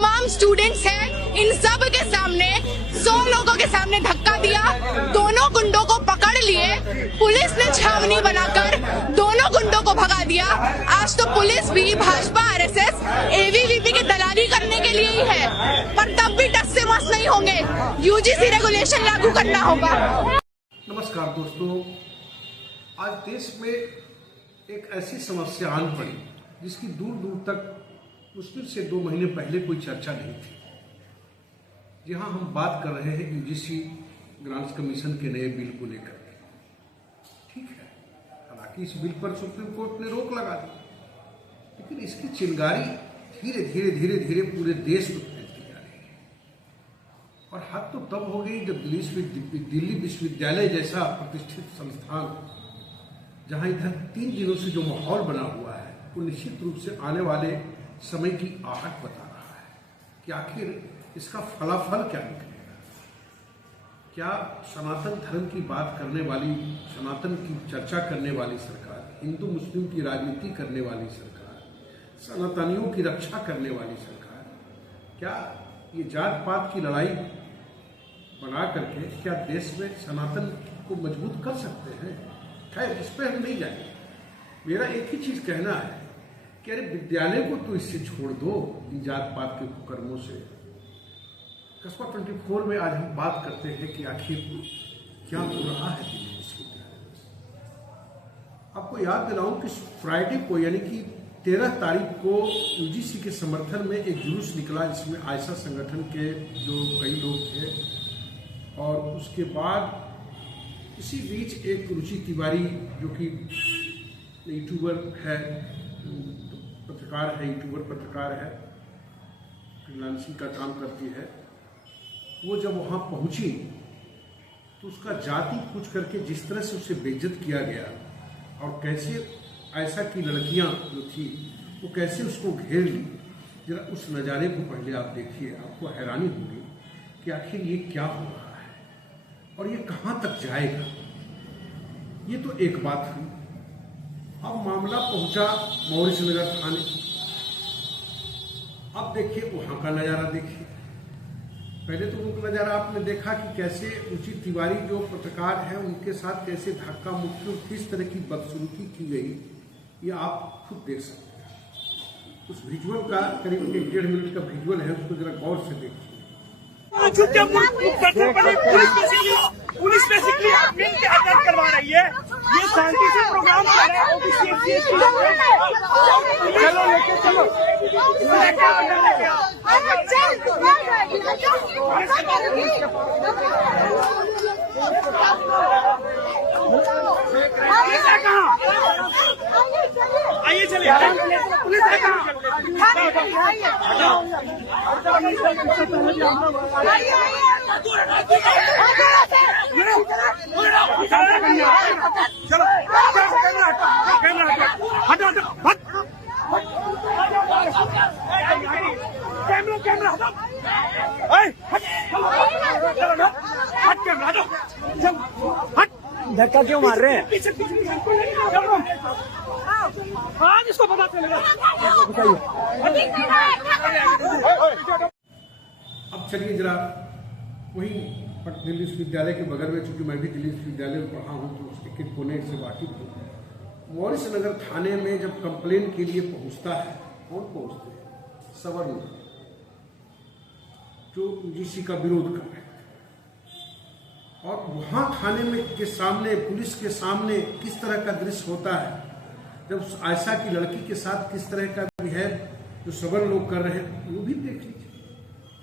तमाम स्टूडेंट्स हैं, इन सब के सामने 100 लोगों के सामने धक्का दिया, दोनों गुंडों को पकड़ लिए, पुलिस ने छावनी बनाकर दोनों गुंडों को भगा दिया। आज तो पुलिस भी भाजपा आरएसएस एबीवीपी की दलाली करने के लिए ही है, पर तब भी टस से मस नहीं होंगे, यूजीसी रेगुलेशन लागू करना होगा। नमस्कार दोस्तों, आज देश में एक ऐसी समस्या आन पड़ी जिसकी दूर दूर तक मुश्किल से 2 महीने पहले कोई चर्चा नहीं थी। जहां हम बात कर रहे हैं यूजीसी ग्रांट्स कमीशन के नए बिल को लेकर के, ठीक है, हालांकि इस बिल पर सुप्रीम कोर्ट ने रोक लगा दी, लेकिन इसकी चिंगारी धीरे धीरे धीरे पूरे देश में फैलती जा रही है। और हद तो तब हो गई जब दिल्ली विश्वविद्यालय जैसा प्रतिष्ठित संस्थान, जहां इधर 3 दिनों से जो माहौल बना हुआ है वो निश्चित रूप से आने वाले समय की आहट बता रहा है कि आखिर इसका फलाफल क्या निकलेगा। क्या सनातन धर्म की बात करने वाली, सनातन की चर्चा करने वाली सरकार, हिंदू मुस्लिम की राजनीति करने वाली सरकार, सनातनियों की रक्षा करने वाली सरकार, क्या ये जात पात की लड़ाई बना करके क्या देश में सनातन को मजबूत कर सकते हैं? खैर, इस पर हम नहीं जाएंगे। मेरा एक ही चीज कहना है कि अरे विद्यालय को तो इससे छोड़ दो, इन जात पात के कुकर्मों से। कस्बा 24 में आज हम बात करते हैं कि आखिर क्या हो रहा है दिल्ली विश्वविद्यालय में। आपको याद दिलाऊं कि फ्राइडे को यानी कि 13 तारीख को यूजीसी के समर्थन में एक जुलूस निकला, जिसमें आयशा संगठन के जो कई लोग थे, और उसके बाद इसी बीच एक रुचि तिवारी जो कि यूट्यूबर है, पत्रकार है, यूट्यूबर पत्रकार है, फ्रीलांसिंग का काम करती है, वो जब वहाँ पहुंची तो उसका जाति पूछ करके जिस तरह से उसे बेइज्जत किया गया और कैसे ऐसा की लड़कियां जो थी वो कैसे उसको घेर ली, जरा उस नज़ारे को पहले आप देखिए, आपको हैरानी होगी कि आखिर ये क्या हो रहा है और ये कहाँ तक जाएगा। ये तो एक बात हुई। अब मामला पहुंचा मौर्य नगर थाने। अब देखिए वहां का नजारा देखिए। पहले तो उनका नजारा आपने देखा कि कैसे रुचि तिवारी जो पत्रकार हैं उनके साथ कैसे धक्का मुक्की और किस तरह की बदसलूकी की गई, ये आप खुद देख सकते हैं। उस विजुअल का करीब 1.5 मिनट का विजुअल है, उसको जरा गौर से देखिए। पुलिस बेसिकली एडमिन की हरकत करवा रही है। ये शांति से प्रोग्राम कर रहा है। चलो लेके चलो, आइए चलिए, पुलिस है कहाँ? चलो कैमरा धक्का क्यों मार रहे हैं? आज इसको पता चलेगा। अब चलिए जरा वही दिल्ली विश्वविद्यालय के बगल में, चूंकि मैं भी दिल्ली विश्वविद्यालय में पढ़ा हूँ तो उसके एक कोने से वाकिफ हूँ। मौर्य नगर थाने में जब कंप्लेन के लिए पहुंचता है, कौन पहुंचते हैं? सवर्ण, जो यूजीसी का विरोध कर रहे हैं। और वहां थाने में के सामने, पुलिस के सामने किस तरह का दृश्य होता है जब आयशा की लड़की के साथ किस तरह का बिहेव जो सवर्ण लोग कर रहे हैं, वो भी देख लीजिए।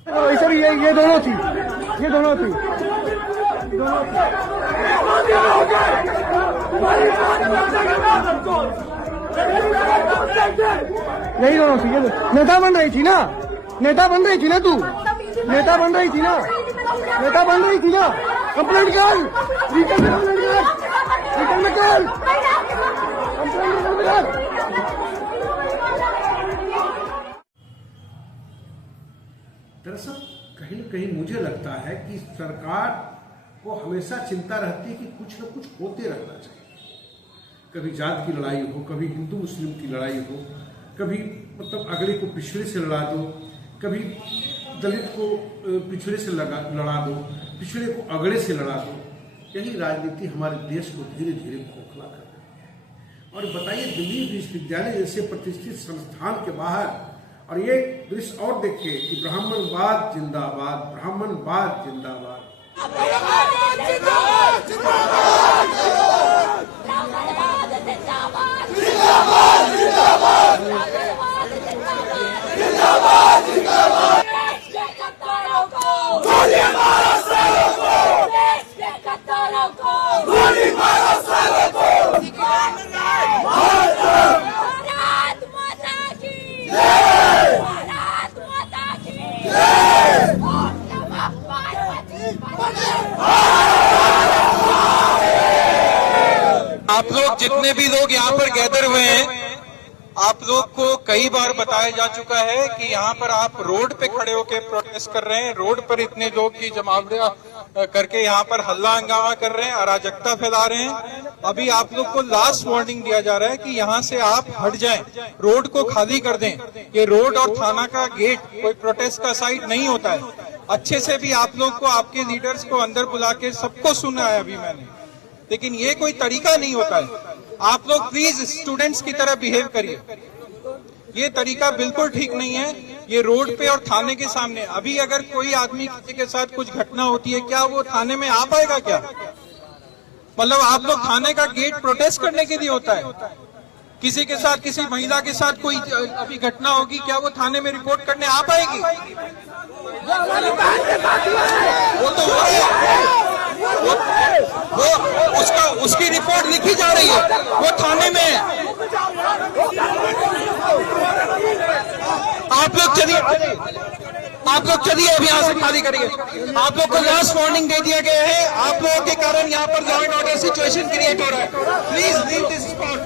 सर ये दोनों थी, ये दोनों थी, यही दोनों थी। ये नेता बन रही थी ना, नेता बन रही थी ना, तू नेता बन रही थी ना, नेता बन रही थी ना। कंप्लेंट कर, रिटर्न में कर, रिटर्न में कर, कंप्लेंट में कर। दरअसल कहीं न कहीं मुझे लगता है कि सरकार को हमेशा चिंता रहती है कि कुछ न कुछ होते रहना चाहिए। कभी जात की लड़ाई हो, कभी हिंदू मुस्लिम की लड़ाई हो, कभी मतलब अगले को पिछड़े से लड़ा दो, कभी दलित को पिछड़े से लड़ा दो, पिछड़े को अगड़े से लड़ा दो। यही राजनीति हमारे देश को धीरे धीरे खोखला कर रही है। और बताइए, दिल्ली विश्वविद्यालय जैसे प्रतिष्ठित संस्थान के बाहर, और ये दृश्य और देखिए कि ब्राह्मणवाद जिंदाबाद, ब्राह्मणवाद जिंदाबाद। आप लोग जितने भी लोग यहाँ पर गैदर हुए हैं, आप लोग को कई बार बताया जा चुका है कि यहाँ पर आप रोड पे खड़े होकर प्रोटेस्ट कर रहे हैं। रोड पर इतने लोग की जमावड़ा करके यहाँ पर हल्ला हंगामा कर रहे हैं, अराजकता फैला रहे हैं। अभी आप लोग को लास्ट वार्निंग दिया जा रहा है कि यहाँ से आप हट जाएं, रोड को खाली कर दें। ये रोड और थाना का गेट कोई प्रोटेस्ट का साइट नहीं होता है। अच्छे से भी आप लोग को, आपके लीडर्स को अंदर बुला के सबको सुना है अभी मैंने, लेकिन ये कोई तरीका नहीं होता है। आप लोग प्लीज स्टूडेंट्स की तरह बिहेव करिए, ये तरीका बिल्कुल ठीक नहीं है। ये रोड पे और थाने के सामने, अभी अगर कोई आदमी किसी के साथ कुछ घटना होती है, क्या वो थाने में आ पाएगा क्या? मतलब आप लोग थाने का गेट प्रोटेस्ट करने के लिए होता है। किसी के साथ, किसी महिला के साथ कोई अभी घटना होगी, क्या वो थाने में रिपोर्ट करने आ पाएगी? वो तो वो उसकी रिपोर्ट लिखी जा रही है, वो थाने में है। आप लोग चलिए अभी यहाँ से खाली करिए। आप लोग को लास्ट वार्निंग दे दिया गया है। आप लोगों के कारण यहाँ पर law and order situation create हो रहा है। प्लीज लीव दिस स्पॉट,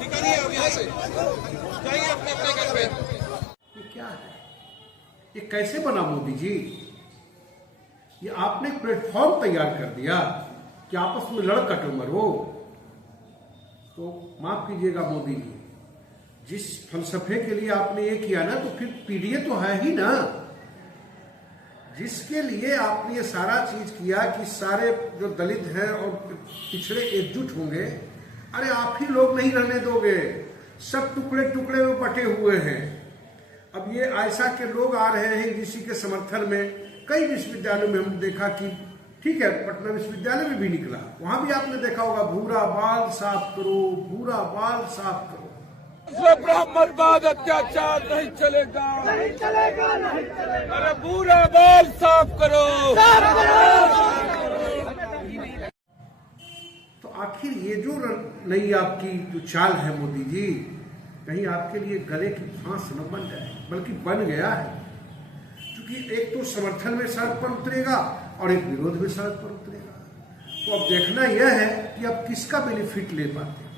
निकलिए अब यहाँ से, जाइए अपने अपने घर पे। ये क्या है? ये कैसे बना मोदी जी? ये आपने प्लेटफॉर्म तैयार कर दिया कि आपस में लड़ कट मरो। तो माफ कीजिएगा मोदी जी, जिस फलसफे के लिए आपने ये किया ना, तो फिर पीडीए तो है ही ना। जिसके लिए आपने ये सारा चीज किया कि सारे जो दलित हैं और पिछड़े एकजुट होंगे, अरे आप ही लोग नहीं रहने दोगे, सब टुकड़े टुकड़े में बटे हुए हैं। अब ये ऐसा के लोग आ रहे हैं जिसी के समर्थन में कई विश्वविद्यालयों में हमने देखा कि ठीक है, पटना विश्वविद्यालय में भी निकला, वहां भी आपने देखा होगा, भूरा बाल साफ करो, भूरा बाल साफ करो। ब्राह्मणवाद अत्याचार नहीं चलेगा, नहीं चलेगा, नहीं चलेगा। अरे भूरा बाल साफ करो, साफ करो। तो आखिर ये जो नई आपकी जो चाल है मोदी जी, कहीं आपके लिए गले की फांस न बन जाए, बल्कि बन गया है। क्योंकि एक तो समर्थन में सड़क पर उतरेगा और एक विरोध में सड़क पर उतरेगा। तो अब देखना यह है कि अब किसका बेनिफिट ले पाते हैं,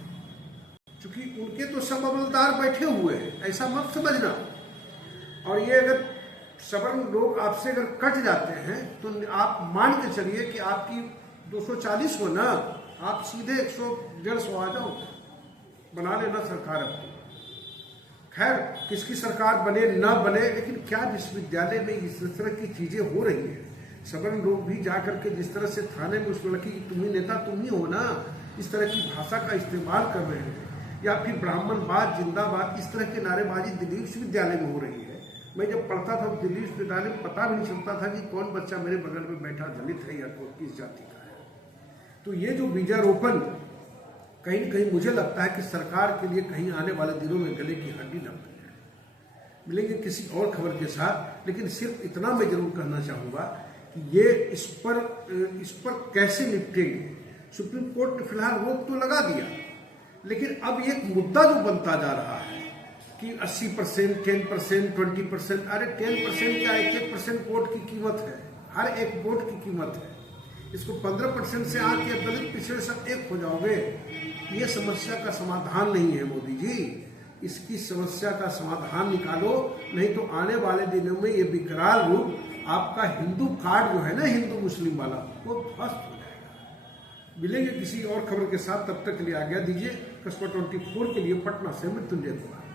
क्योंकि उनके तो सब अमलदार बैठे हुए हैं, ऐसा मत समझना। और ये अगर सवर्ण लोग आपसे अगर कट जाते हैं तो आप मान के चलिए कि आपकी 240 हो ना, आप सीधे 100-150 आ जाओ, बना लेना सरकार अपनी। खैर, किसकी सरकार बने न बने, लेकिन क्या विश्वविद्यालय में इस तरह की चीजें हो रही है? सवर्ण लोग भी जाकर के जिस तरह से थाने में उस लड़की की तुम ही नेता तुम ही हो ना, इस तरह की भाषा का इस्तेमाल कर रहे हैं, या फिर ब्राह्मणवाद जिंदाबाद इस तरह की नारेबाजी दिल्ली विश्वविद्यालय में हो रही है। मैं जब पढ़ता था दिल्ली विश्वविद्यालय में पता भी नहीं चलता था कि कौन बच्चा मेरे बगल में बैठा दलित है या किस जाति का है। तो ये जो बीजारोपण कहीं न कहीं मुझे लगता है कि सरकार के लिए कहीं आने वाले दिनों में गले की हड्डी न बन जाए। मिलेंगे किसी और खबर के साथ, लेकिन सिर्फ इतना मैं जरूर कहना चाहूंगा कि ये इस पर कैसे निपटेंगे। सुप्रीम कोर्ट ने फिलहाल रोक तो लगा दिया, लेकिन अब एक मुद्दा जो बनता जा रहा है कि 80%, 10%, 20%, अरे 10% क्या 1% वोट की कीमत है, हर एक वोट की कीमत है। इसको 15% से आके दलित पिछड़े सब एक हो जाओगे, ये समस्या का समाधान नहीं है मोदी जी। इसकी समस्या का समाधान निकालो, नहीं तो आने वाले दिनों में ये विकराल रूप आपका हिंदू कार्ड जो है ना, हिंदू मुस्लिम वाला, वो ध्वस्त हो जाएगा। मिलेंगे किसी और खबर के साथ, तब तक के लिए आज्ञा दीजिए। कस्बा 24 के लिए पटना से मृत्युंजय कुमार।